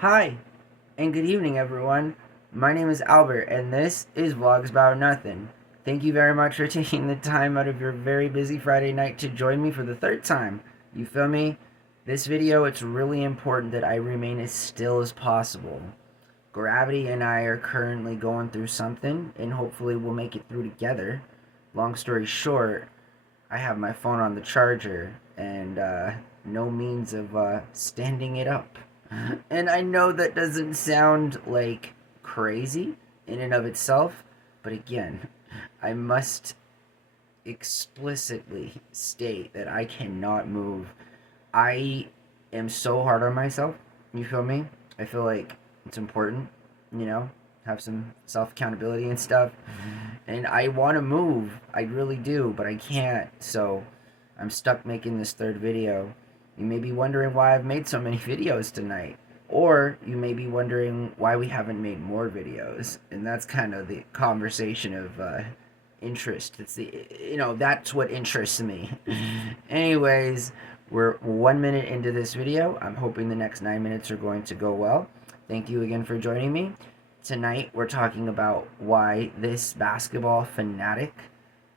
Hi, and good evening, everyone. My name is Albert, and this is Vlogs About Nothing. Thank you very much for taking the time out of your very busy Friday night to join me for the third time. You feel me? This video, it's really important that I remain as still as possible. Gravity and I are currently going through something, and hopefully we'll make it through together. Long story short, I have my phone on the charger, and no means of standing it up. And I know that doesn't sound like crazy in and of itself, but again, I must explicitly state that I cannot move. I am so hard on myself. You feel me? I feel like it's important, you know, have some self accountability and stuff. And I want to move. I really do, but I can't. So I'm stuck making this third video. You may be wondering why I've made so many videos tonight. Or you may be wondering why we haven't made more videos. And that's kind of the conversation of interest. It's that's what interests me. Anyways, we're 1 minute into this video. I'm hoping the next 9 minutes are going to go well. Thank you again for joining me. Tonight we're talking about why this basketball fanatic,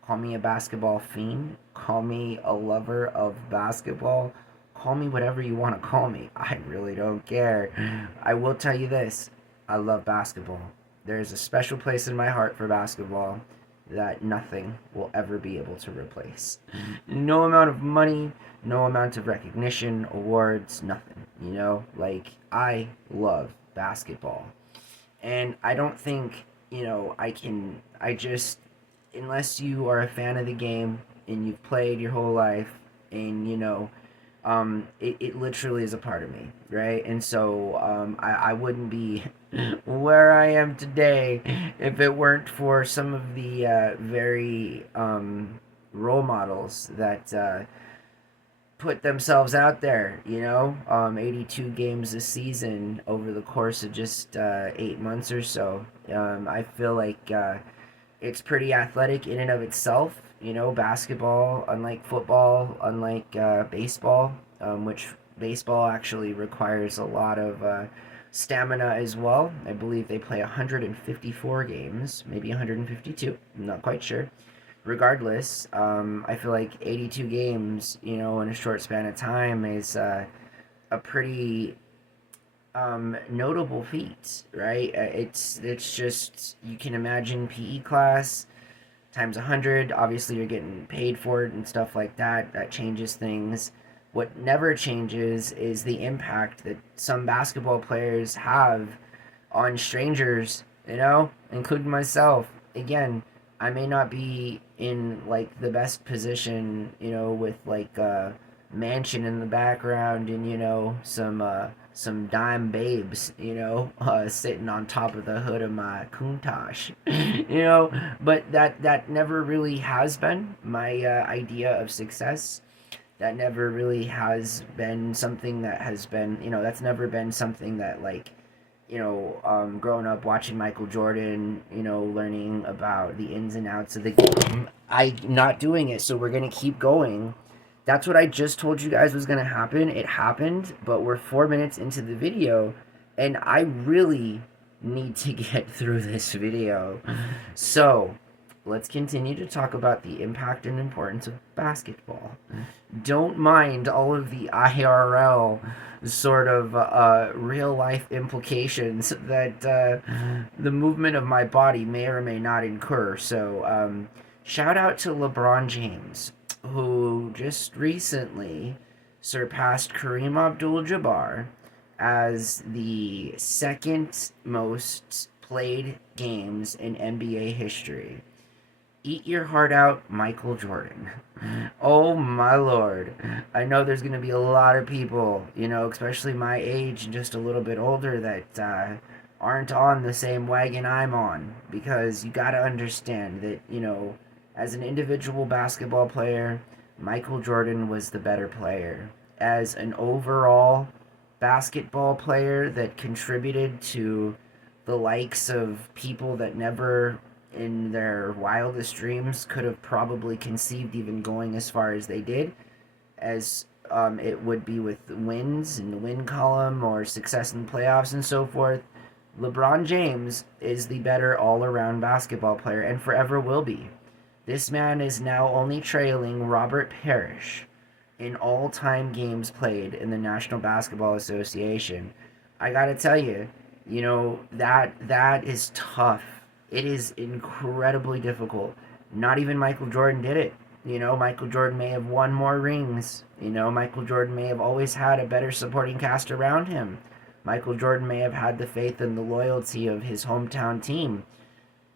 call me a basketball fiend, call me a lover of basketball, call me whatever you want to call me. I really don't care. I will tell you this, I love basketball. There's a special place in my heart for basketball that nothing will ever be able to replace. No amount of money, no amount of recognition, awards, nothing. Like, I love basketball. And I don't think, unless you are a fan of the game and you've played your whole life and, it literally is a part of me, right? And so I wouldn't be where I am today if it weren't for some of the very role models that put themselves out there, 82 games this season over the course of just 8 months or so. I feel like it's pretty athletic in and of itself. Basketball, unlike football, unlike baseball, which baseball actually requires a lot of stamina as well. I believe they play 154 games, maybe 152. I'm not quite sure. Regardless, I feel like 82 games, in a short span of time is a pretty notable feat, right? It's just, you can imagine PE class times 100. Obviously, you're getting paid for it and stuff like that. That changes things. What never changes is the impact that some basketball players have on strangers, including myself. Again, I may not be in like the best position, with like a mansion in the background and some dime babes, sitting on top of the hood of my Countach, but that never really has been my idea of success. That never really has been something that has been, that's never been something that like, growing up watching Michael Jordan, learning about the ins and outs of the game. I'm not doing it, so we're gonna keep going. That's what I just told you guys was gonna happen. It happened, but we're 4 minutes into the video, and I really need to get through this video. So, let's continue to talk about the impact and importance of basketball. Don't mind all of the IRL sort of real life implications that the movement of my body may or may not incur. So, shout out to LeBron James, who just recently surpassed Kareem Abdul-Jabbar as the second most played games in NBA history. Eat your heart out, Michael Jordan. Oh my lord. I know there's going to be a lot of people, especially my age and just a little bit older, that aren't on the same wagon I'm on. Because you got to understand that, as an individual basketball player, Michael Jordan was the better player. As an overall basketball player that contributed to the likes of people that never in their wildest dreams could have probably conceived even going as far as they did, as it would be with wins in the win column or success in the playoffs and so forth. LeBron James is the better all around basketball player and forever will be. This man is now only trailing Robert Parrish in all time games played in the National Basketball Association. I gotta tell you, that is tough. It is incredibly difficult. Not even Michael Jordan did it. Michael Jordan may have won more rings. Michael Jordan may have always had a better supporting cast around him. Michael Jordan may have had the faith and the loyalty of his hometown team.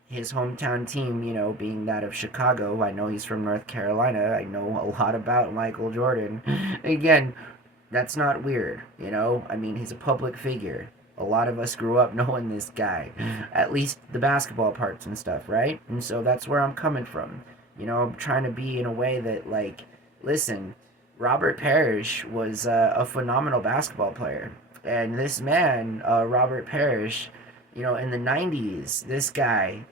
His hometown team, being that of Chicago. I know he's from North Carolina. I know a lot about Michael Jordan. Again, that's not weird, I mean, he's a public figure. A lot of us grew up knowing this guy, at least the basketball parts and stuff, right? And so that's where I'm coming from. I'm trying to be in a way that, like, listen, Robert Parrish was a phenomenal basketball player. And this man, Robert Parrish, in the 90s, this guy,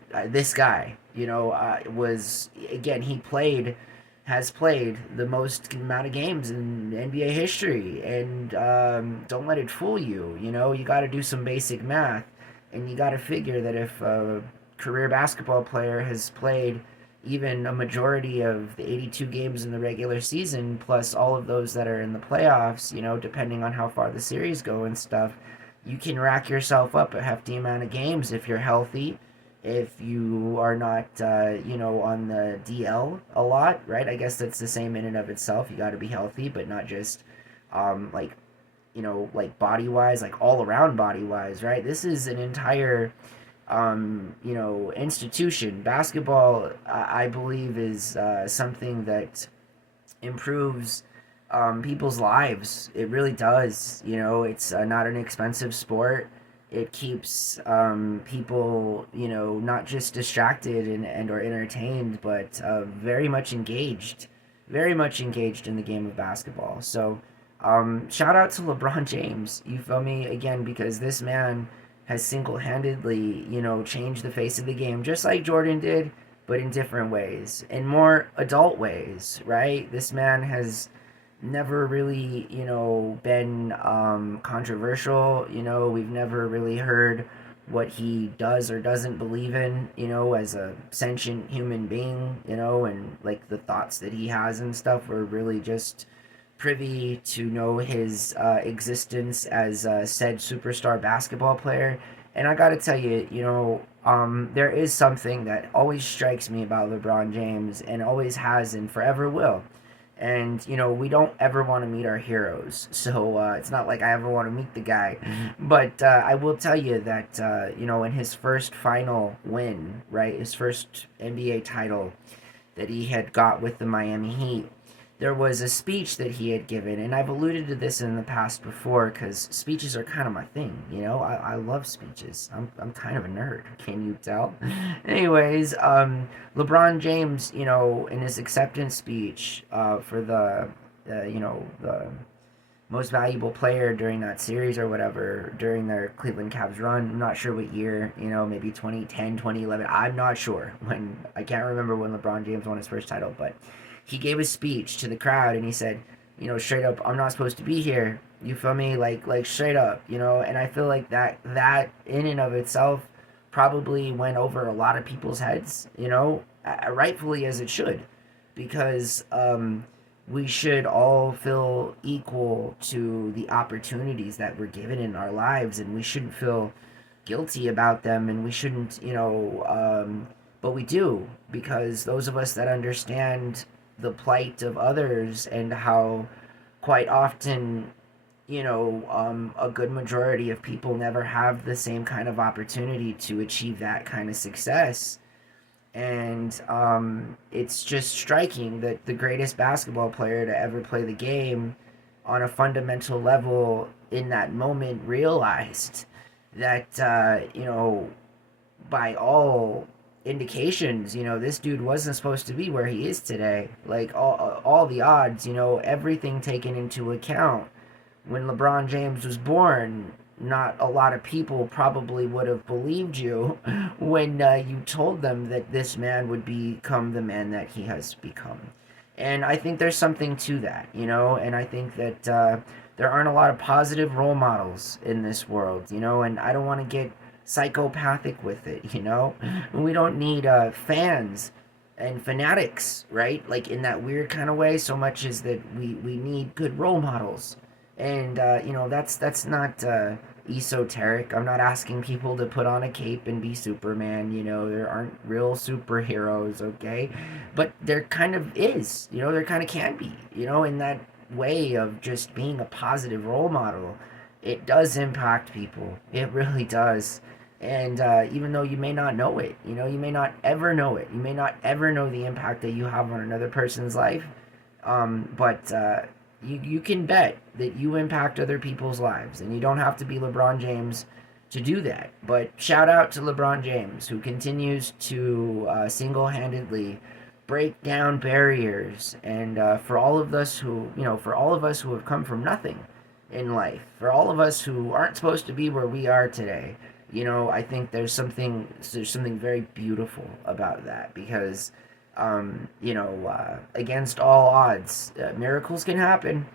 was, again, has played the most amount of games in NBA history. And don't let it fool you. You got to do some basic math. And you got to figure that if a career basketball player has played even a majority of the 82 games in the regular season, plus all of those that are in the playoffs, depending on how far the series go and stuff, you can rack yourself up a hefty amount of games if you're healthy, if you are not, on the DL a lot, right? I guess that's the same in and of itself. You got to be healthy, but not just, like, like body wise, like all around body wise, right? This is an entire, institution. Basketball, I believe, is something that improves people's lives. It really does. It's not an expensive sport. It keeps people, not just distracted and or entertained, but very much engaged in the game of basketball. So, shout out to LeBron James. You feel me? Again, because this man has single-handedly, changed the face of the game, just like Jordan did, but in different ways, in more adult ways, right? This man has never really, been controversial. We've never really heard what he does or doesn't believe in, as a sentient human being, and like the thoughts that he has and stuff. We're really just privy to know his existence as a said superstar basketball player. And I gotta tell you, there is something that always strikes me about LeBron James and always has and forever will. And, we don't ever want to meet our heroes. So it's not like I ever want to meet the guy. But I will tell you that, in his first final win, right, his first NBA title that he had got with the Miami Heat, there was a speech that he had given, and I've alluded to this in the past before because speeches are kind of my thing. I love speeches. I'm kind of a nerd. Can you tell? Anyways, LeBron James, in his acceptance speech for the most valuable player during that series or whatever, during their Cleveland Cavs run. I'm not sure what year, maybe 2010, 2011. I'm not sure. I can't remember when LeBron James won his first title, but he gave a speech to the crowd and he said, straight up, I'm not supposed to be here. You feel me? Like straight up, and I feel like that in and of itself probably went over a lot of people's heads, rightfully as it should, because we should all feel equal to the opportunities that we're given in our lives, and we shouldn't feel guilty about them, and we shouldn't, but we do, because those of us that understand the plight of others and how quite often, a good majority of people never have the same kind of opportunity to achieve that kind of success. And it's just striking that the greatest basketball player to ever play the game on a fundamental level in that moment realized that, by all indications, this dude wasn't supposed to be where he is today. Like, all the odds, everything taken into account. When LeBron James was born, not a lot of people probably would have believed you when you told them that this man would become the man that he has become. And I think there's something to that, you know, and I think that there aren't a lot of positive role models in this world, you know, and I don't want to get psychopathic with it, you know. We don't need fans and fanatics, right? Like in that weird kind of way, so much as that we need good role models. And you know, that's not esoteric. I'm not asking people to put on a cape and be Superman, you know. There aren't real superheroes, okay? But there kind of is, you know, there kind of can be, you know, in that way of just being a positive role model. It does impact people. It really does. And even though you may not know it, you know, you may not ever know it. You may not ever know the impact that you have on another person's life. But you can bet that you impact other people's lives. And you don't have to be LeBron James to do that. But shout out to LeBron James, who continues to single handedly break down barriers. And for all of us who, you know, for all of us who have come from nothing in life, for all of us who aren't supposed to be where we are today, you know, I think there's something very beautiful about that because you know, against all odds, miracles can happen.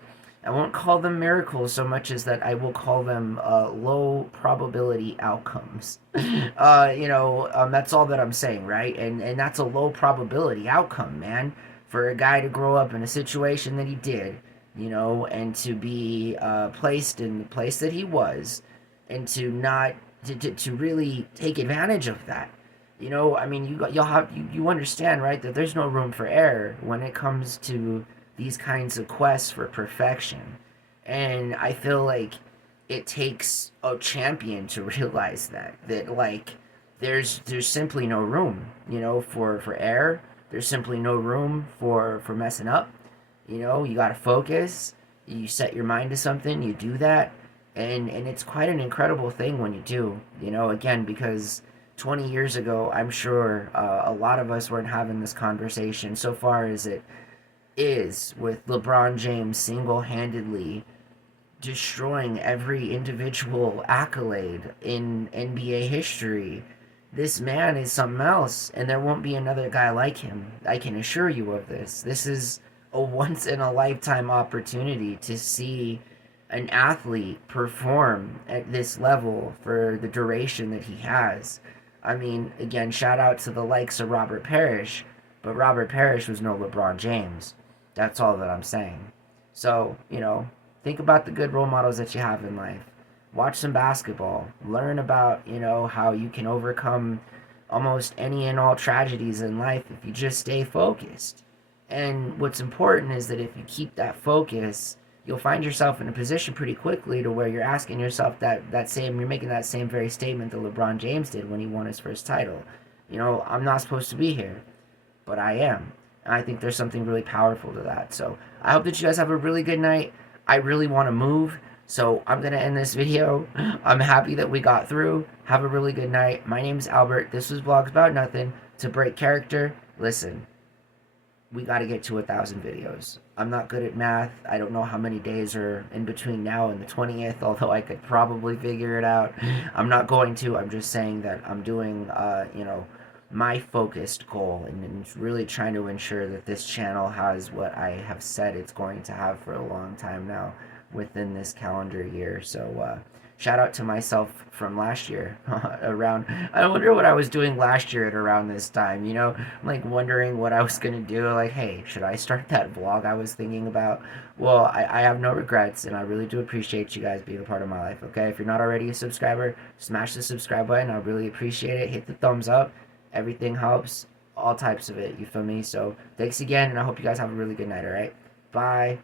I won't call them miracles so much as that I will call them low probability outcomes. You know, that's all that I'm saying, right? And that's a low probability outcome, man, for a guy to grow up in a situation that he did, you know, and to be placed in the place that he was, and to not to really take advantage of that. You know, I mean, you understand, right, that there's no room for error when it comes to these kinds of quests for perfection. And I feel like it takes a champion to realize that like there's simply no room, you know, for error. There's simply no room for messing up. You know, you got to focus. You set your mind to something, you do that, and it's quite an incredible thing when you do. You know, again, because 20 years ago, I'm sure a lot of us weren't having this conversation so far as it is with LeBron James single handedly destroying every individual accolade in NBA history. This man is something else, and there won't be another guy like him. I can assure you of this. This is a once in a lifetime opportunity to see an athlete perform at this level for the duration that he has. I mean, again, shout out to the likes of Robert Parrish, but Robert Parrish was no LeBron James. That's all that I'm saying. So, you know, think about the good role models that you have in life. Watch some basketball. Learn about, you know, how you can overcome almost any and all tragedies in life if you just stay focused. And what's important is that if you keep that focus, you'll find yourself in a position pretty quickly to where you're asking yourself you're making that same very statement that LeBron James did when he won his first title. You know, I'm not supposed to be here, but I am. And I think there's something really powerful to that. So I hope that you guys have a really good night. I really want to move, so I'm going to end this video. I'm happy that we got through. Have a really good night. My name is Albert. This was Vlogs About Nothing. To break character, listen, we got to get to 1,000 videos. I'm not good at math. I don't know how many days are in between now and the 20th, although I could probably figure it out. I'm not going to. I'm just saying that I'm doing, you know, my focused goal and really trying to ensure that this channel has what I have said it's going to have for a long time now within this calendar year. So shout out to myself from last year around. I wonder what I was doing last year at around this time, you know. I'm like wondering what I was gonna do, like, hey, should I start that vlog I was thinking about? Well, I have no regrets, and I really do appreciate you guys being a part of my life. Okay, if you're not already a subscriber, smash the subscribe button. I really appreciate it. Hit the thumbs up. Everything helps, all types of it, you feel me? So thanks again, and I hope you guys have a really good night. All right, bye.